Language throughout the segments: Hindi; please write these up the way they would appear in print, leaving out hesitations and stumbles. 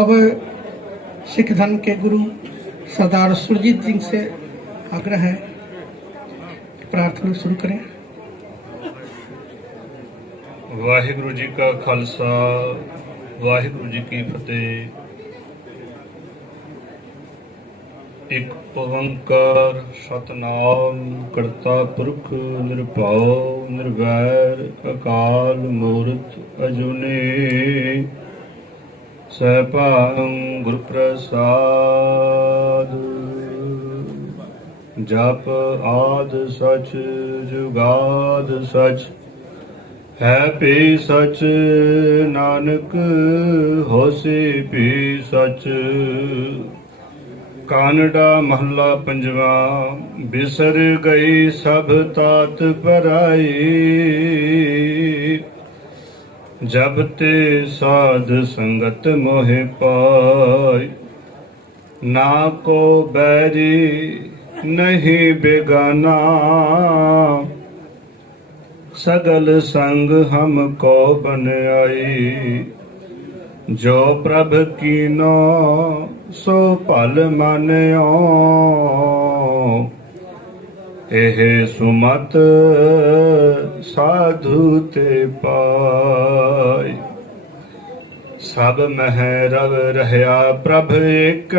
अब सिख धर्म के गुरु सरदार सुरजीत सिंह से आग्रह है प्रार्थना शुरू करें। वाहिगुरु जी का खालसा वाहिगुरु जी की फतेह। एक ओंकार सतनाम करता पुरख निरभव निर्वैर अकाल मूर्त अजूनी सहभां गुरु प्रसाद। जप आद सच जुगाद सच है भी सच नानक होसी भी सच। कानड़ा महला पंजवा बिसर गई सब तात पराई। जब ते साध संगत मोहे पाई ना को बैरी नहीं बेगाना। सगल संग हमको बन आई जो प्रभ कीनो सो भल मान्यो। एह सुमत साधु ते पाई। सब मह रव रहया प्रभ एक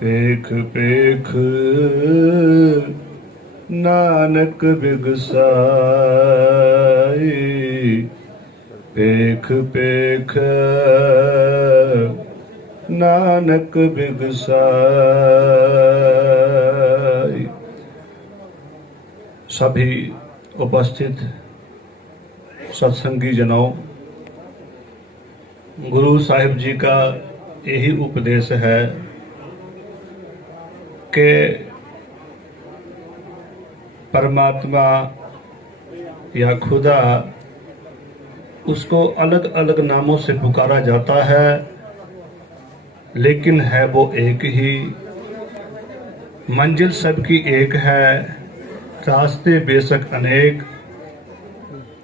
पेख पेख नानक बिगसाई। पेख पेख नानक बिगसाई। सभी उपस्थित सत्संगी जनों, गुरु साहिब जी का यही उपदेश है कि परमात्मा या खुदा उसको अलग अलग नामों से पुकारा जाता है, लेकिन है वो एक ही। मंजिल सबकी एक है, रास्ते बेशक अनेक।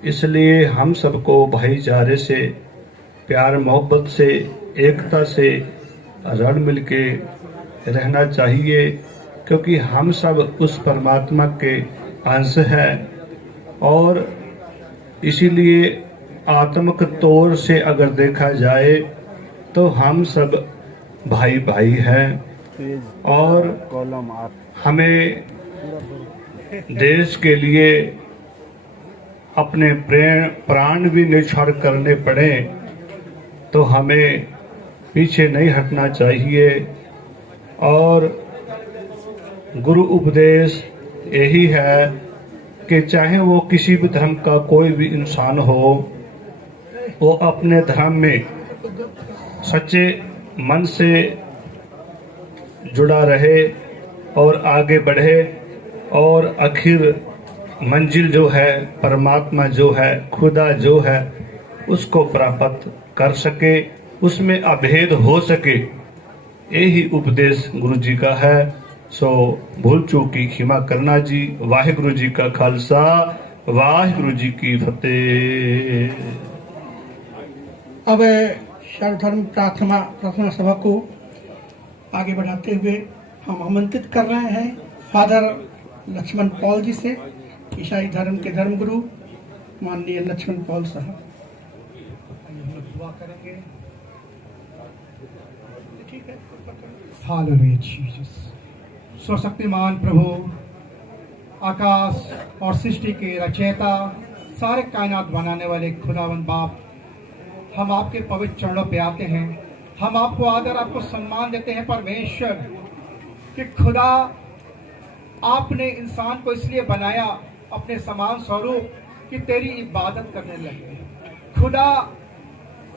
इसलिए हम सबको भाईचारे से, प्यार मोहब्बत से, एकता से रल मिल के रहना चाहिए, क्योंकि हम सब उस परमात्मा के अंश हैं। और इसीलिए आत्मिक तौर से अगर देखा जाए तो हम सब भाई भाई हैं। और हमें देश के लिए अपने प्राण भी निछावर करने पड़े तो हमें पीछे नहीं हटना चाहिए। और गुरु उपदेश यही है कि चाहे वो किसी भी धर्म का कोई भी इंसान हो, वो अपने धर्म में सच्चे मन से जुड़ा रहे और आगे बढ़े और आखिर मंजिल जो है, परमात्मा जो है, खुदा जो है, उसको प्राप्त कर सके, उसमें अभेद हो सके। यही उपदेश गुरु जी का है। सो भूल चूक की क्षमा करना जी। वाहिगुरु जी का खालसा, वाहिगुरु जी की फतेह। अब सर्वधर्म प्रार्थना सभा को आगे बढ़ाते हुए हम आमंत्रित कर रहे हैं फादर लक्ष्मण पॉल जी से, ईसाई धर्म के धर्मगुरु माननीय लक्ष्मण पॉल साहब। दुआ करेंगे। ठीक है। Hallelujah Jesus. सर्वशक्तिमान प्रभु, आकाश और सृष्टि के रचयिता, सारे कायनात बनाने वाले खुदावंद बाप, हम आपके पवित्र चरणों पे आते हैं। हम आपको आदर, आपको सम्मान देते हैं परमेश्वर कि खुदा आपने इंसान को इसलिए बनाया अपने समान स्वरूप कि तेरी इबादत करने लगे। खुदा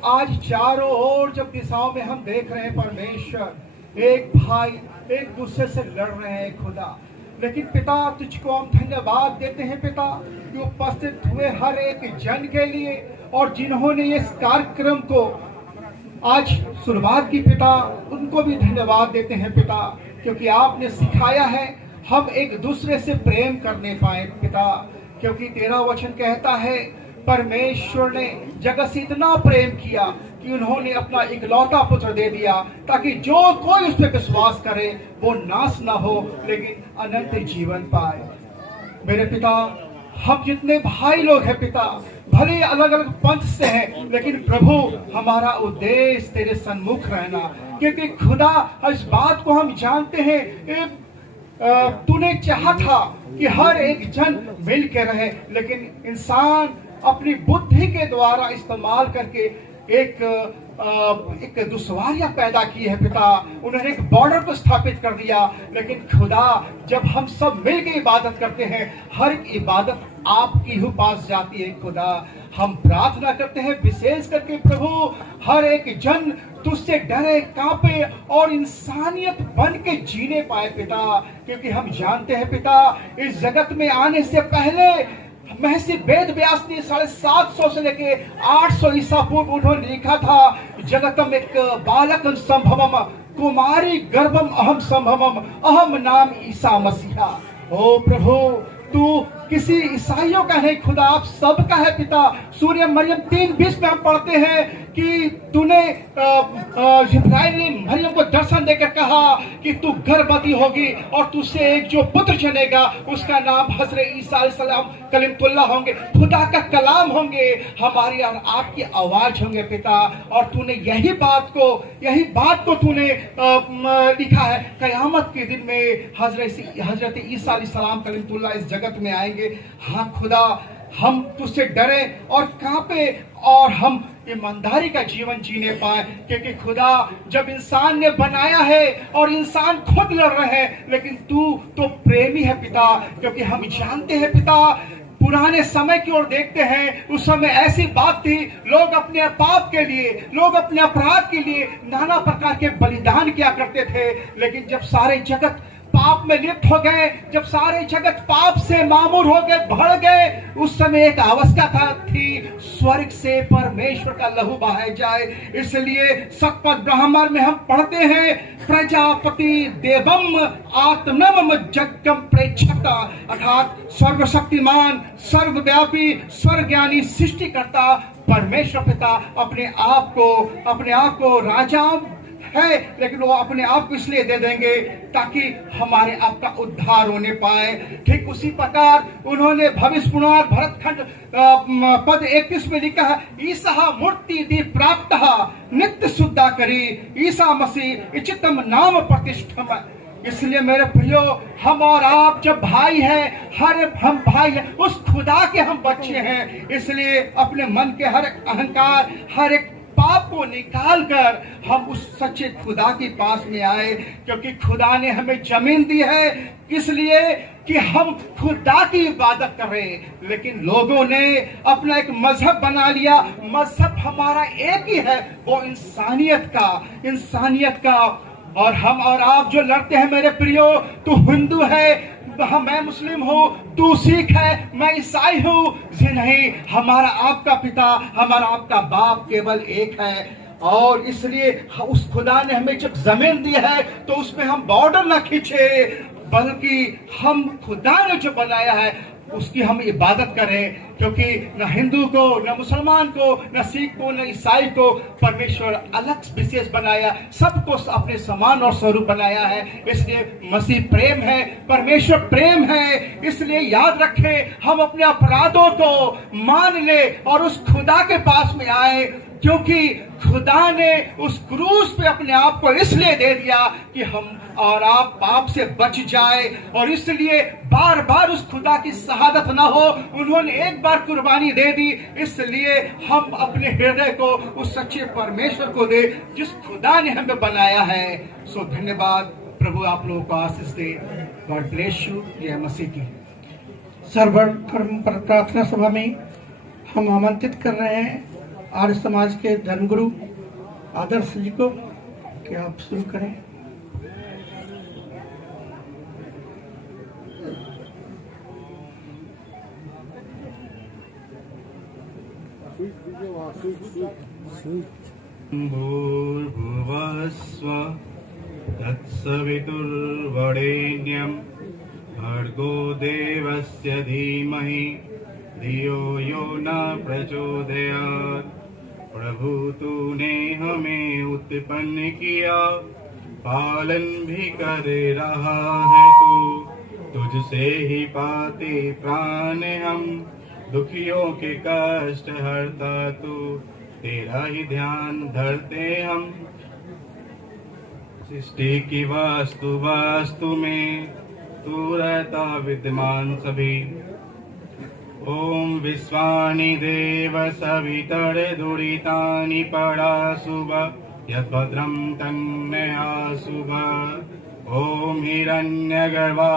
आज चारों ओर जब दिशाओं में हम देख रहे हैं परमेश्वर, एक भाई एक दूसरे से लड़ रहे हैं खुदा, लेकिन पिता तुझको हम धन्यवाद देते हैं पिता कि उपस्थित हुए हर एक जन के लिए और जिन्होंने इस कार्यक्रम को आज शुरुआत की पिता, उनको भी धन्यवाद देते हैं पिता, क्योंकि आपने सिखाया है हम एक दूसरे से प्रेम करने पाए पिता, क्योंकि तेरा वचन कहता है परमेश्वर ने जगत से इतना प्रेम किया कि उन्होंने अपना इकलौता पुत्र दे दिया ताकि जो कोई उस पर विश्वास करे वो नाश ना हो लेकिन अनंत जीवन पाए। मेरे पिता, हम जितने भाई लोग हैं पिता, भले अलग अलग पंथ से हैं, लेकिन प्रभु हमारा उद्देश्य तेरे सन्मुख रहना, क्योंकि खुदा इस बात को हम जानते हैं तूने चाहा था कि हर एक जन मिल के रहे, लेकिन इंसान अपनी बुद्धि के द्वारा इस्तेमाल करके एक दुश्वारियां पैदा की है पिता। उन्होंने एक बॉर्डर को स्थापित कर दिया, लेकिन खुदा जब हम सब मिल के इबादत करते हैं, हर एक इबादत आपकी ही पास जाती है खुदा। हम प्रार्थना करते हैं विशेष करके प्रभु हर एक जन तुझसे डरे कांपे और इंसानियत बन के जीने पाए पिता, क्योंकि हम जानते हैं पिता इस जगत में आने से पहले महर्षि वेद व्यास ने 750 से लेके 800 ईसा पूर्व उन्होंने लिखा था, जगतम एक बालकम संभवम कुमारी गर्भम अहम संभवम अहम नाम ईसा मसीहा। ओ प्रभु, तू किसी ईसाइयों का नहीं खुदा, आप सबका है पिता। सूर्य मरियम 3:20 में हम पढ़ते हैं कि तूने जिब्राइल ने मरियम को दर्शन देकर कहा कि तू गर्भवती होगी और तुझसे एक जो पुत्र जनेगा उसका नाम हजरत ईसा अलैहिस्सलाम कलीमुल्लाह होंगे, खुदा का कलाम होंगे, हमारी और आपकी आवाज होंगे पिता। और तूने यही बात को तूने लिखा है, कयामत के दिन में हजरत ईसा अलैहिस्सलाम कलीमुल्लाह इस जगत में आएंगे। हाँ खुदा, हम तुझसे डरे और कांपे और हम ईमानदारी का जीवन जीने पाए, क्योंकि खुदा जब इंसान ने बनाया है और इंसान खुद लड़ रहे हैं, लेकिन तू तो प्रेमी है पिता, क्योंकि हम जानते हैं पिता पुराने समय की ओर देखते हैं, उस समय ऐसी बात थी, लोग अपने पाप के लिए, लोग अपने अपराध के लिए नाना प्रकार के बलिदान किया करते थे। लेकिन जब सारे जगत पाप में लिप्त हो गए, जब सारे जगत पाप से मामूर हो गए, बढ़ गए, उस समय एक आवश्यकता थी, स्वर्ग से परमेश्वर का लहू बहाया जाए। इसलिए सतपथ ब्राह्मण में हम पढ़ते हैं, प्रजापति देवम आत्मनम जगम प्रेक्षता, अर्थात सर्वशक्तिमान, सर्वव्यापी, सर्वज्ञानी सृष्टिकर्ता परमेश्वर पिता अपने आप को राजा है, लेकिन वो अपने आप को इसलिए दे देंगे ताकि हमारे आपका उद्धार होने पाए। ठीक उसी प्रकार उन्होंने भविष्य पुराण भरतखंड पद 31 में लिखा है, ईसा मूर्ति दी प्राप्त नित्य शुद्धा करी, ईसा मसीह इचितम नाम प्रतिष्ठम। इसलिए मेरे प्रियो, हम और आप जब भाई हैं, हम भाई हैं, उस खुदा के हम बच्चे हैं। इसलिए अपने मन के हर एक अहंकार, हर एक पाप को निकाल कर हम उस सच्चे खुदा के पास में आए, क्योंकि खुदा ने हमें जमीन दी है इसलिए कि हम खुदा की इबादत करें। लेकिन लोगों ने अपना एक मजहब बना लिया। मजहब हमारा एक ही है, वो इंसानियत का और हम और आप जो लड़ते हैं मेरे प्रियो, तू हिंदू है, मैं मुस्लिम हूँ, तू सिख है, मैं ईसाई हूँ, ये नहीं, हमारा आपका पिता, हमारा आपका बाप केवल एक है। और इसलिए उस खुदा ने हमें जब जमीन दी है तो उसमें हम बॉर्डर ना खींचे, बल्कि हम खुदा ने जो बनाया है उसकी हम इबादत करें, क्योंकि न हिंदू को, न मुसलमान को, न सिख को, न ईसाई को परमेश्वर अलग विशेष बनाया, सबको अपने समान और स्वरूप बनाया है। इसलिए मसीह प्रेम है, परमेश्वर प्रेम है। इसलिए याद रखें, हम अपने अपराधों को मान ले और उस खुदा के पास में आए, क्योंकि खुदा ने उस क्रूस पे अपने आप को इसलिए दे दिया कि हम और आप पाप से बच जाए। और इसलिए बार बार उस खुदा की शहादत ना हो, उन्होंने एक बार कुर्बानी दे दी, इसलिए हम अपने हृदय को उस सच्चे परमेश्वर को दे जिस खुदा ने हमें बनाया है। सो धन्यवाद, प्रभु आप लोगों को आशीष दे। God bless you. यह मसीह की सर्वधर्म प्रार्थना सभा में हम आमंत्रित कर रहे हैं आर्य समाज के धर्मगुरु आदर्श जी को कि आप शुरू करें। भूर्भुवस्व तत्सवितुर्वरेण्यं भर्गो देवस्य धीमहि धियो यो न प्रचोदयात्। प्रभु तूने हमें उत्पन्न किया, पालन भी कर रहा है तू, तुझसे ही पाते प्राण हम, दुखियों के कष्ट हरता तू, तेरा ही ध्यान धरते हम। सृष्टि की वास्तु में तू रहता विद्यमान सभी। ओम विश्वानि देव सवितर दुरितानि पराशुभ, यद्भद्रं तन्मे आशुभ। ओम हिरण्यगर्भा